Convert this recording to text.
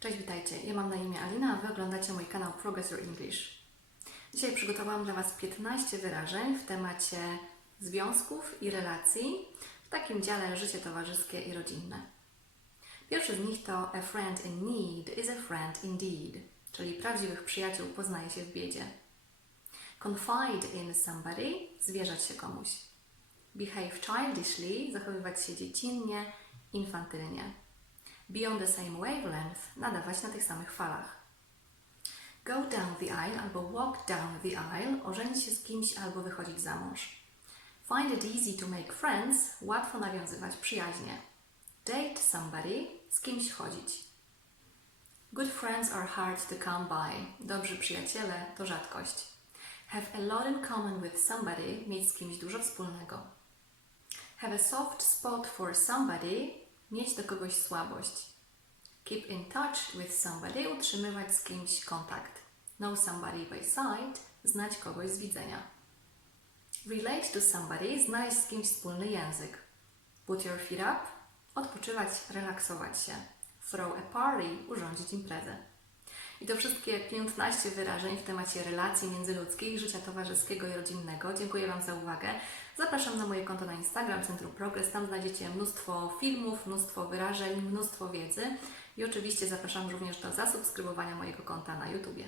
Cześć, witajcie. Ja mam na imię Alina, a Wy oglądacie mój kanał Progress Your English. Dzisiaj przygotowałam dla Was 15 wyrażeń w temacie związków i relacji w takim dziale życie towarzyskie i rodzinne. Pierwszy z nich to a friend in need is a friend indeed, czyli prawdziwych przyjaciół poznaje się w biedzie. Confide in somebody, zwierzać się komuś. Behave childishly, zachowywać się dziecinnie, infantylnie. Be on the same wavelength, nadawać na tych samych falach. Go down the aisle albo walk down the aisle, ożenić się z kimś albo wychodzić za mąż. Find it easy to make friends, łatwo nawiązywać przyjaźnie. Date somebody, z kimś chodzić. Good friends are hard to come by. Dobrzy przyjaciele to rzadkość. Have a lot in common with somebody, mieć z kimś dużo wspólnego. Have a soft spot for somebody, mieć do kogoś słabość. Keep in touch with somebody, utrzymywać z kimś kontakt. Know somebody by sight, znać kogoś z widzenia. Relate to somebody, znaleźć z kimś wspólny język. Put your feet up, odpoczywać, relaksować się. Throw a party, urządzić imprezę. I to wszystkie 15 wyrażeń w temacie relacji międzyludzkich, życia towarzyskiego i rodzinnego. Dziękuję Wam za uwagę. Zapraszam na moje konto na Instagram Centrum Progress. Tam znajdziecie mnóstwo filmów, mnóstwo wyrażeń, mnóstwo wiedzy. I oczywiście zapraszam również do zasubskrybowania mojego konta na YouTubie.